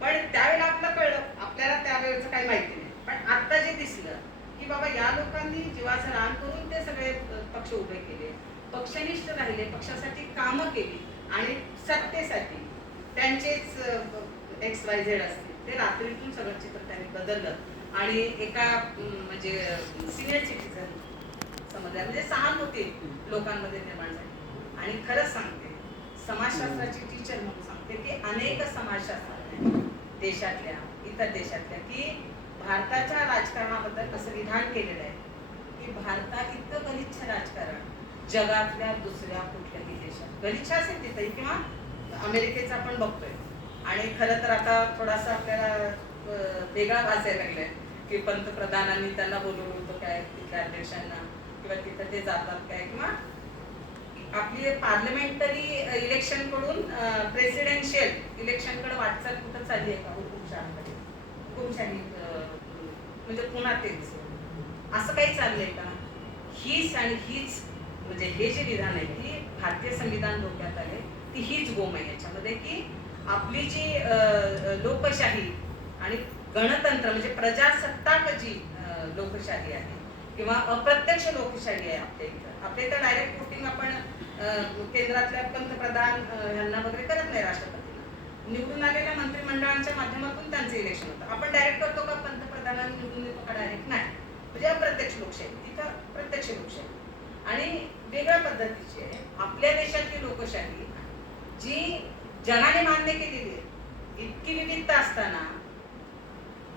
पण त्यावेळेला आपलं कळलं, आपल्याला त्यावेळेचं काही माहिती नाही. पण आता जे दिसलं की बाबा या लोकांनी जीवाचं रान करून ते सगळे पक्ष उभे केले, पक्षनिष्ठ राहिले, पक्षासाठी कामं केली, आणि सत्तेसाठी त्यांचेच XYZ असतील ते रात्रीतून सगळं चित्र त्यांनी बदललं. आणि एका म्हणजे सिनियर सिटीझन समजल्या म्हणजे सहानुभूती लोकांमध्ये निर्माण झाली. आणि खरंच सांगते, समाजशास्त्राची टीचर म्हणून सांगते की अनेक समाजशास्त्राने देशातल्या इतर देशातल्या की भारताच्या राजकारणाबद्दल असं विधान केलेलं आहे की भारतात इतकं गलिच्छ राजकारण जगातल्या दुसऱ्या कुठल्याही देशात गलिच्छ असेल तिथेही, किंवा अमेरिकेचं आपण बघतोय. आणि खरं तर आता थोडासा आपल्याला वेगळा वाचायला लागलाय की पंतप्रधानांनी त्यांना बोलवलं होतं काय तिथल्या अध्यक्षांना, किंवा तिथं ते जातात काय, किंवा आपली पार्लमेंटरी इलेक्शन कडून प्रेसिडेन्शियल इलेक्शन कडे वाटचाल कुठं चालली आहे का, हुकुमशाही म्हणजे पुन्हा तेच असं काही चाललंय का. हीच म्हणजे हे जे विधान आहे की भारतीय संविधान धोक्यात आले, ती हीच गोम आहे याच्यामध्ये की आपली जी लोकशाही आणि गणतंत्र म्हणजे प्रजासत्ताक जी लोकशाही आहे किंवा अप्रत्यक्ष लोकशाही आहे आपल्या इथं डायरेक्ट वोटिंग आपण केंद्रातल्या पंतप्रधान यांना वगैरे करत नाही, राष्ट्रपतींना निवडून आलेल्या मंत्रिमंडळांच्या माध्यमातून त्यांचं इलेक्शन होतं. आपण डायरेक्ट करतो का पंतप्रधानांना निवडून येतो का डायरेक्ट? नाही, म्हणजे अप्रत्यक्ष लोकशाही, तिथं प्रत्यक्ष लोकशाही. आणि वेगळ्या पद्धतीची आहे आपल्या देशातली लोकशाही जी जगाने मान्य केलेली आहे. इतकी विविधता असताना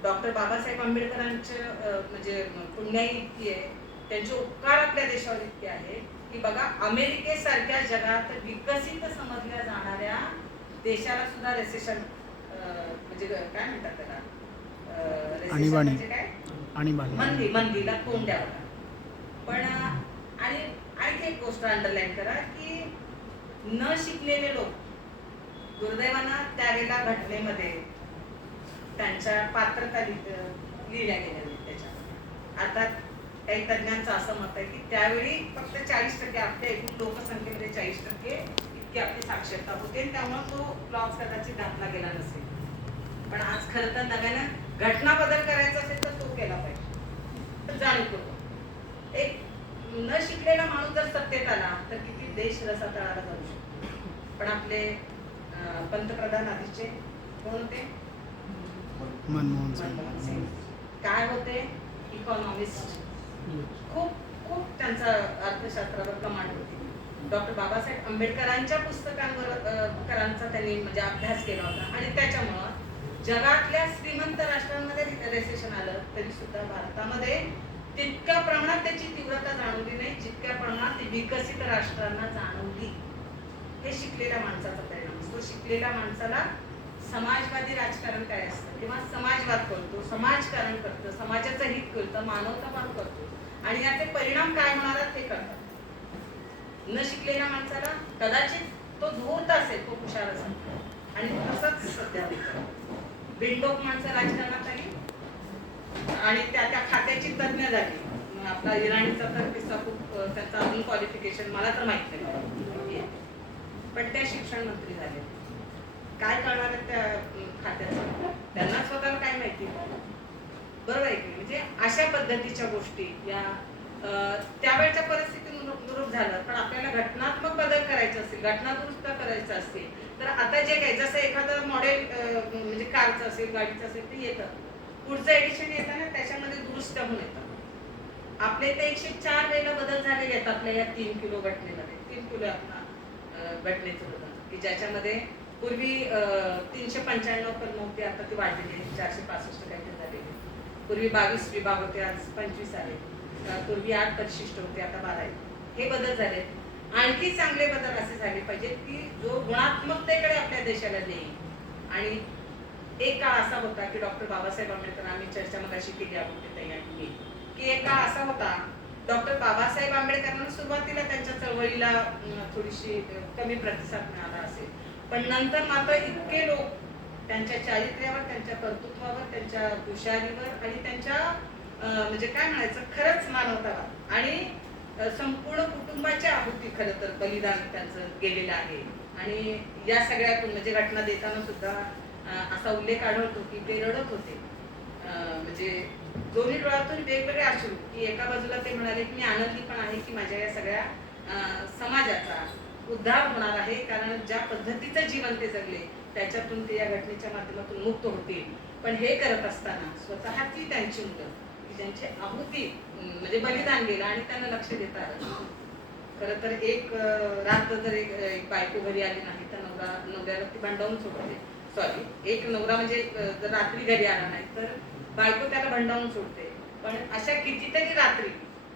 डॉक्टर बाबासाहेब आंबेडकरांचं म्हणजे पुण्याई इतकी आहे, त्यांचे उपकार आपल्या देशावर इतके आहे की बघा अमेरिकेसारख्या जगात विकसित समजल्या जाणाऱ्या देशाला सुद्धा रेसेशन म्हणजे काय म्हणतात त्याला, म्हणजे काय मंदीला तोंड द्यावं लागतं. पण आणि आणखी एक गोष्ट अंडरलाईन करा की न शिकलेले लोक दुर्दैवानं त्यावेळेला घटनेमध्ये त्यांच्या पात्रता लिहिल्या गेल्या त्याच्यामध्ये. आता काही तज्ञांचं असं मत आहे की त्यावेळी फक्त 40% आपल्या एकूण लोकसंख्येमध्ये 40% इतकी आपली साक्षरता होते, आणि त्यामुळे तो क्लॉज कदाचित घातला गेला नसेल. पण आज खरं तर नव्यानं घटना बदल करायचा असेल तर तो केला पाहिजे. जाणीवपूर्वक एक न शिकलेला माणूस जर सत्तेत आला तर किती देश रसातळाला जाऊ शकतो. पण आपले पंतप्रधान आधीचे कोण होते? मनमोहन सिंग. काय होते? इकॉनॉमिस्ट. खूप त्यांचा अर्थशास्त्रावर कमांड होती. डॉक्टर बाबासाहेब आंबेडकरांच्या पुस्तकांचा त्यांनी म्हणजे अभ्यास केला होता. आणि त्याच्यामुळं जगातल्या श्रीमंत राष्ट्रांमध्ये रेसेशन आलं तरी सुद्धा भारतामध्ये तितक्या प्रमाणात त्याची तीव्रता जाणवली नाही जितक्या प्रमाणात विकसित राष्ट्रांना जाणवली. हे शिकलेल्या माणसाचा परिणाम असतो. शिकलेल्या माणसाला समाजवादी राजकारण काय असतं किंवा समाजवाद करतो, समाजकारण करतो, समाजाचं हित करतं, मानवतावाद करतो आणि याचे परिणाम काय होणार आहेत हे कळतात. न शिकलेल्या माणसाला कदाचित तो धूर्त असेल, तो हुशार असेल आणि तसंच सध्या होतं. बिनडोक माणसं राजकारणात आली आणि त्या त्या खात्याची तज्ञ झाली. आपला इराणीचा तर किस्सा खूप त्याचा अजून क्वालिफिकेशन मला तर माहित नाही, पण त्या शिक्षण मंत्री झाले. काय करणार आहेत त्या खात्याचं त्यांना स्वतःला काय माहिती, बरोबर आहे की. म्हणजे अशा पद्धतीच्या गोष्टी या त्यावेळच्या परिस्थितीनुरूप झालं. पण आपल्याला घटनात्मक बदल करायचे असेल, घटना दुरुस्त करायचं असेल तर आता जे काही जसं एखादं मॉडेल म्हणजे कारचं असेल, गाडीचं असेल ते येतं, पुढचं एडिशन येतं ना त्याच्यामध्ये दुरुस्त होऊन येतं. आपल्या इथे 104 वेळेला बदल झालेले आहेत आपल्या या 3 किलो घटनेमध्ये. 3 किलो घटनेचं बदल की ज्याच्यामध्ये पूर्वी 395 कलम होते, आता ती वाढलेली 465 काहीतरी झालेली. पूर्वी 22 विभाग होते, आज 25 आले. पूर्वी 8 परिशिष्ट होते, आता 12 आहेत. हे बदल झाले. आणखी चांगले बदल असे झाले पाहिजेत की जो गुणात्मकतेकडे आपल्या देशाला देईल. आणि एक काळ असा होता की डॉक्टर बाबासाहेब आंबेडकर, आम्ही चर्चा मगाशी केली आपण तयारी की एक काळ असा होता डॉक्टर बाबासाहेब आंबेडकरांना सुरुवातीला त्यांच्या चळवळीला थोडीशी कमी प्रतिसाद मिळाला असेल, पण नंतर मात्र इतके लोक त्यांच्या चारित्र्यावर, त्यांच्या कर्तृत्वावर, त्यांच्या हुशारीवर आणि त्यांच्या म्हणजे काय म्हणायचं खरंच मानवतावाद आणि संपूर्ण कुटुंबाच्या आहुती खरं तर बलिदान त्यांचं गेलेलं आहे. आणि या सगळ्यातून म्हणजे घटना देताना सुद्धा असा उल्लेख आढळतो की ते रडत होते. म्हणजे दोन्ही डोळ्यातून वेगवेगळे अश्रू की एका बाजूला ते म्हणाले की मी आनंदी पण आहे की माझ्या या सगळ्या समाजाचा उद्धार होणार आहे, कारण ज्या पद्धतीचं जीवन ते जगले त्याच्यातून ते या घटनेच्या माध्यमातून मुक्त होतील. पण हे करत असताना स्वतःची त्यांची मुलं की ज्यांची आहुती म्हणजे बलिदान गेलं आणि त्यांना लक्ष देता आलं. खरं तर एक रात्र जर एक बायको घरी आली नाही तर नवऱ्याला ती भांडावून सोडते. सॉरी, एक नवरा म्हणजे जर रात्री घरी आला नाही तर बायको त्याला भांडावून सोडते. पण अशा कितीतरी रात्री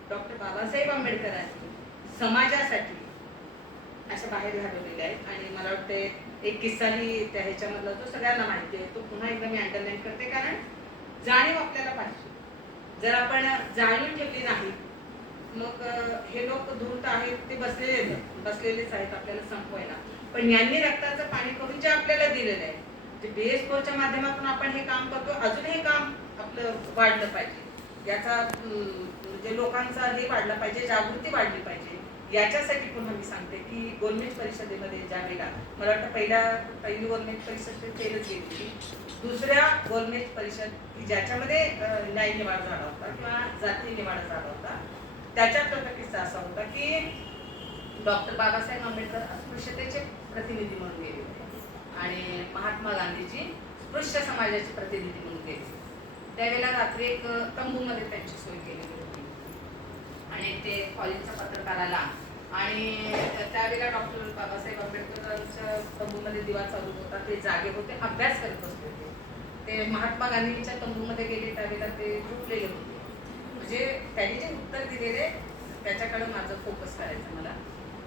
डॉक्टर बाबासाहेब आंबेडकरांनी समाजासाठी अशा बाहेर घालवलेल्या आहेत. आणि मला वाटते एक किस्साही त्या ह्याच्यामधला जो सगळ्यांना माहिती आहे तो पुन्हा एकदा मी अंडरलाईन करते, कारण जाणीव आपल्याला पाहिजे. जर आपण जाणीव ठेवली नाही मग हे लोक धूर्त आहेत, ते बसलेलेच आहेत आपल्याला संपवायला. पण यांनी रक्ताचं पाणी करून जे आपल्याला दिलेलं आहे, जे BS4च्या माध्यमातून आपण हे काम करतो, अजून हे काम आपलं वाढलं पाहिजे. याचा म्हणजे लोकांचा हे वाढलं पाहिजे, जागृती वाढली पाहिजे. याच्यासाठी पुन्हा मी सांगते की गोलमेज परिषदेमध्ये ज्या वेळेला मला वाटतं पहिली गोलमेज परिषद ते फेलच गेली होती. दुसऱ्या गोलमेज परिषद की ज्याच्यामध्ये न्याय निवाडा झाला होता किंवा जाती निवाडा झाला होता, त्याच्यात किस्सा असा होता की डॉक्टर बाबासाहेब आंबेडकर अस्पृश्यतेचे प्रतिनिधी म्हणून गेले होते आणि महात्मा गांधीजी स्पृश्य समाजाचे प्रतिनिधी म्हणून गेले. त्यावेळेला रात्री एक तंबूमध्ये त्यांची सोय केलेली होती आणि ते कॉलेजच्या पत्रकाराला आणि त्यावेळेला डॉक्टर बाबासाहेब आंबेडकरांच्या तंबूमध्ये दिवा चालू होता, ते जागे होते, अभ्यास करत बसले होते. ते महात्मा गांधींच्या तंबूमध्ये गेले त्यावेळेला ते झोपलेले होते. म्हणजे त्यांनी जे उत्तर दिलेले त्याच्याकडे माझं फोकस करायचं मला.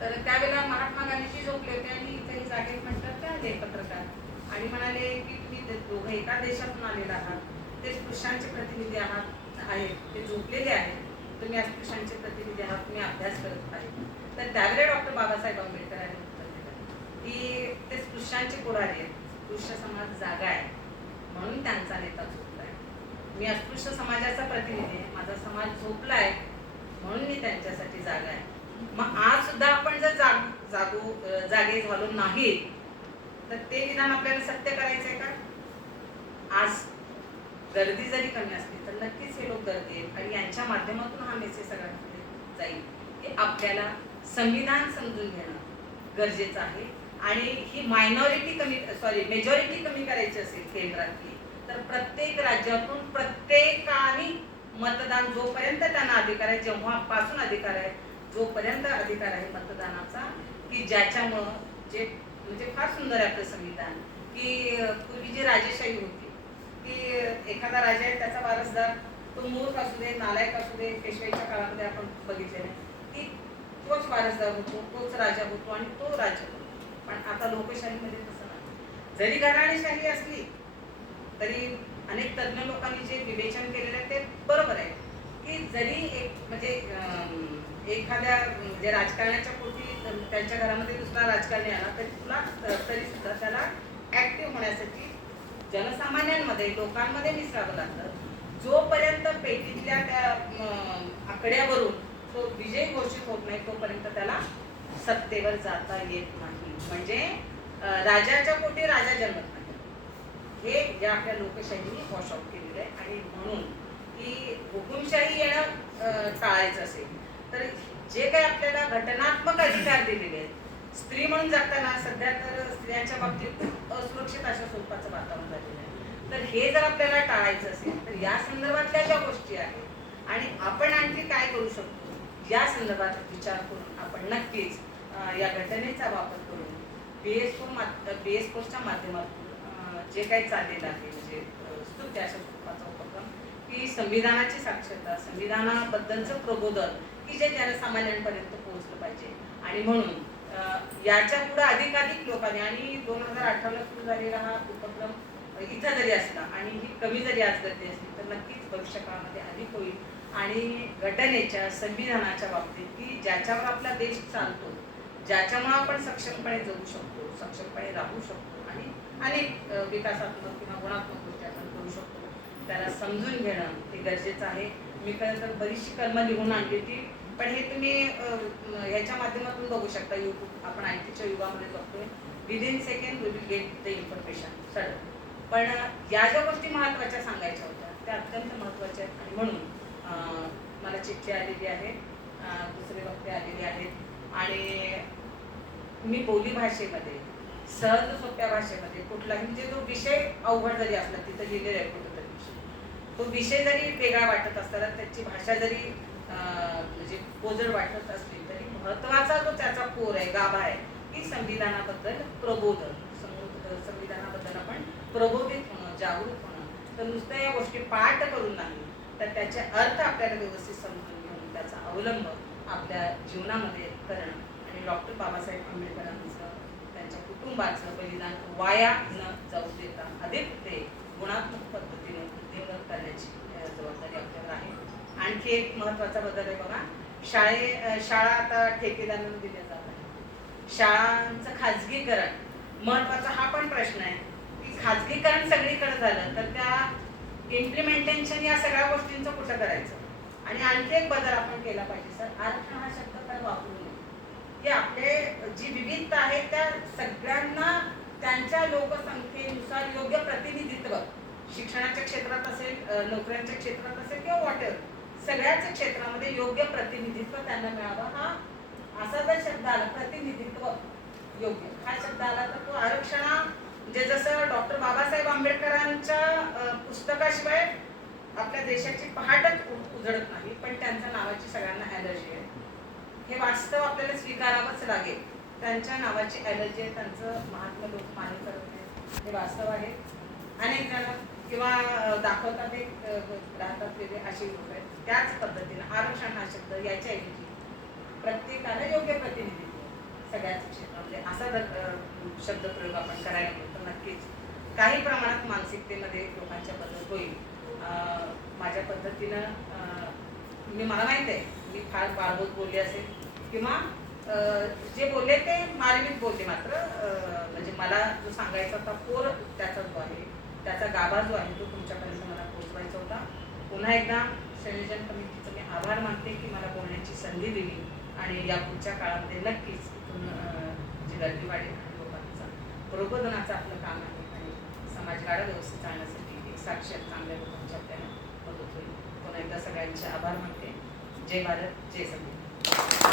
तर त्यावेळेला महात्मा गांधीजी झोपले होते आणि इथे जागे म्हणतात त्या आले पत्रकार आणि म्हणाले की तुम्ही दोघं एका देशातून आलेला आहात, ते स्पृश्यांचे प्रतिनिधी आहेत, ते झोपलेले आहेत, तुम्ही अस्पृश्यांचे प्रतिनिधी आहात, तुम्ही अभ्यास करत आहे. तर त्यावेळेला डॉक्टर बाबासाहेब आंबेडकरांनी उत्तर दिलं की ते स्पृश्यांचे पुढारी आहेत, स्पृश्य समाज जागा आहे म्हणून त्यांचा नेता झोपलाय. मी अस्पृश्य समाजाचा प्रतिनिधी आहे, माझा समाज झोपलाय म्हणून मी त्यांच्यासाठी जागा आहे. मग आज सुद्धा आपण जर जागे झालो नाही तर ते विधान आपल्याला सत्य करायचंय का? आज गर्दी जरी कमी असली तर नक्कीच हे लोक गर्दी आहेत आणि यांच्या माध्यमातून हा मेसेज सगळ्यांकडे जाईल की आपल्याला संविधान समजून घेणं गरजेचं आहे. आणि ही मेजॉरिटी कमी करायची असेल केंद्रातली तर प्रत्येक राज्यातून प्रत्येकाने मतदान, जोपर्यंत त्यांना अधिकार आहे, जेव्हापासून अधिकार आहे, जोपर्यंत अधिकार आहे मतदानाचा, की ज्याच्यामुळं जे म्हणजे फार सुंदर आहे आपलं संविधान की पूर्वी जी राजेशाही होती की एखादा राजा आहे त्याचा वारसदार तो मूर्ख असू दे, नालायक असू दे, पेशवाईच्या काळामध्ये आपण बघितलेलं आहे की तोच वारसदार होतो, तोच राजा होतो आणि तो राज्य होतो. पण आता लोकशाहीमध्ये तसं नाही. जरी घराणेशाही असली तरी अनेक तज्ञ लोकांनी जे विवेचन केलेलं आहे ते बरोबर आहे की जरी एक म्हणजे एखाद्या म्हणजे राजकारणाच्या पोटी त्यांच्या घरामध्ये दुसरा राजकारणी आला तरी सुद्धा त्याला ऍक्टिव्ह होण्यासाठी जनसामान्यांमध्ये लोकांमध्ये मिसळावं लागतं. जोपर्यंत पेटीतल्या त्या आकड्यावरून तो विजयी घोषित होत नाही तोपर्यंत त्याला सत्तेवर जाता येत नाही. म्हणजे राजाच्या पोटी राजा जन्मत नाही, हे या आपल्या लोकशाहीने वॉश आउट केलेलं आहे. आणि म्हणून की हुकुमशाही येणं टाळायचं असेल तर जे काही आपल्याला घटनात्मक अधिकार दिलेले आहेत, स्त्री म्हणून जगताना सध्या तर स्त्रियांच्या बाबतीत खूप असुरक्षित अशा स्वरूपाचं वातावरण झालेलं आहे. तर हे जर आपल्याला टाळायचं असेल तर या संदर्भातल्या ज्या गोष्टी आहेत आणि आपण आणखी काय करू शकतो या संदर्भात विचार करून आपण नक्कीच या घटनेचा वापर करून BS4च्या माध्यमातून जे काही चाललेलं आहे म्हणजे स्तुत्य अशा स्वरूपाचा उपक्रम की संविधानाची साक्षरता, संविधानाबद्दलचं प्रबोधन की जे जनसामान्यांपर्यंत पोहोचलं पाहिजे. आणि म्हणून याच्या पुढे अधिकाधिक लोकांनी आणि 2018ला सुरू झालेला हा उपक्रम इथं जरी असला आणि ही कमी जरी आज गर्दी असली तर नक्कीच भविष्यकाळामध्ये अधिक होईल. आणि घटनेच्या संविधानाच्या बाबतीत की ज्याच्यावर आपला देश चालतो, ज्याच्यामुळे आपण सक्षमपणे जगू शकतो, सक्षमपणे राहू शकतो आणि अनेक विकासात्मक किंवा गुणात्मक गोष्टी आपण करू शकतो, त्याला समजून घेणं हे गरजेचं आहे. मी खरं तर बरीचशी कलमं लिहून आणली होती, पण हे तुम्ही ह्याच्या माध्यमातून बघू शकता. यूट्यूब आपण ITच्या युगामध्ये बघतोय, within second we will get the information sudden. पण या ज्या गोष्टी महत्त्वाच्या सांगायच्या होत्या त्या अत्यंत महत्त्वाच्या आहेत. आणि म्हणून मला चिठ्ठी आलेली आहे, दुसरे वक्ते आलेले आहेत आणि मी बोली भाषेमध्ये सहज सोप्या भाषेमध्ये कुठलाही म्हणजे जो विषय अवघड जरी असला तिथं लिहिलेला आहे कुठंतरी तो विषय जरी वेगळा वाटत असताना त्याची भाषा जरी म्हणजे कोजड वाटत असली तरी महत्त्वाचा जो त्याचा कोर आहे, गाभा आहे की संविधानाबद्दल प्रबोधन, संविधानाबद्दल आपण प्रबोधित होणं, जागरूक होणं. तर नुसत्या या गोष्टी पाठ करून नाही तर त्याचे अर्थ आपल्याला व्यवस्थित समजून घेऊन त्याचा अवलंब आपल्या जीवनामध्ये करणं आणि डॉक्टर बाबासाहेब आंबेडकरांचं त्यांच्या कुटुंबाचं बलिदान वाया न जाऊ देता अधिक ते गुणात्मक पद्धतीने उद्योगत करण्याची जबाबदारी आपल्याला आहे. आणखी एक महत्त्वाचा बदल आहे बघा, शाळा आता ठेकेदारांना दिल्या जात आहे. शाळांचं खाजगीकरण महत्त्वाचा हा पण प्रश्न आहे की खाजगीकरण सगळीकडे झालं तर त्या इम्प्लिमेंटेशन या सगळ्या गोष्टींचं कुठं करायचं. आणि आणखी एक बदल आपण केला पाहिजे सर, आरक्षण हा शब्द तर वापरू नये की आपले जी विविधता आहे त्या सगळ्यांना त्यांच्या लोकसंख्येनुसार योग्य प्रतिनिधित्व शिक्षणाच्या क्षेत्रात असेल, नोकऱ्यांच्या क्षेत्रात असेल किंवा वॉटेवर सगळ्याच क्षेत्रामध्ये योग्य प्रतिनिधित्व त्यांना मिळावं. हा असा जर शब्द आला प्रतिनिधित्व योग्य हा शब्द आला तर तो आरक्षणा म्हणजे जसं डॉक्टर बाबासाहेब आंबेडकरांच्या पुस्तकाशिवाय आपल्या देशाची पहाटच उजळत नाही, पण त्यांच्या नावाची सगळ्यांना ॲलर्जी आहे. हे वास्तव आपल्याला स्वीकारावंच लागेल. त्यांच्या नावाची ॲलर्जी आहे, त्यांचं महात्मा लोक मान्य करत नाही, हे वास्तव आहे. अनेक जण किंवा दाखवतात एक राहतात वेगळे अशी लोक आहेत. त्याच पद्धतीने आरक्षण हा शब्द याच्याऐवजी प्रत्येकाला योग्य प्रतिनिधित्व सगळ्याच क्षेत्रामध्ये असा जर शब्दप्रयोग आपण करायला गेलो तर नक्कीच काही प्रमाणात मानसिकतेमध्ये लोकांच्या बदल होईल. माझ्या पद्धतीनं मला माहीत आहे मी फार बाळगत बोलले असेल किंवा जे बोलले ते मार्मिक बोलले, मात्र म्हणजे मला जो सांगायचा होता कोर त्याचा जो आहे त्याचा गाभा जो आहे तो तुमच्यापर्यंत मला पोहोचवायचा होता. पुन्हा एकदा संयोजन कमिटीचं मी आभार मानते की मला बोलण्याची संधी दिली आणि या पुढच्या काळामध्ये नक्कीच जी गर्दी वाढेल आणि लोकांचा प्रबोधनाचं आपलं काम आहे आणि समाज गाडा व्यवस्थित चालण्यासाठी एक साक्षर चांगल्या लोकांची आपल्याला मदत होईल. पुन्हा एकदा सगळ्यांचे आभार मानते. जय भारत, जय संविधान.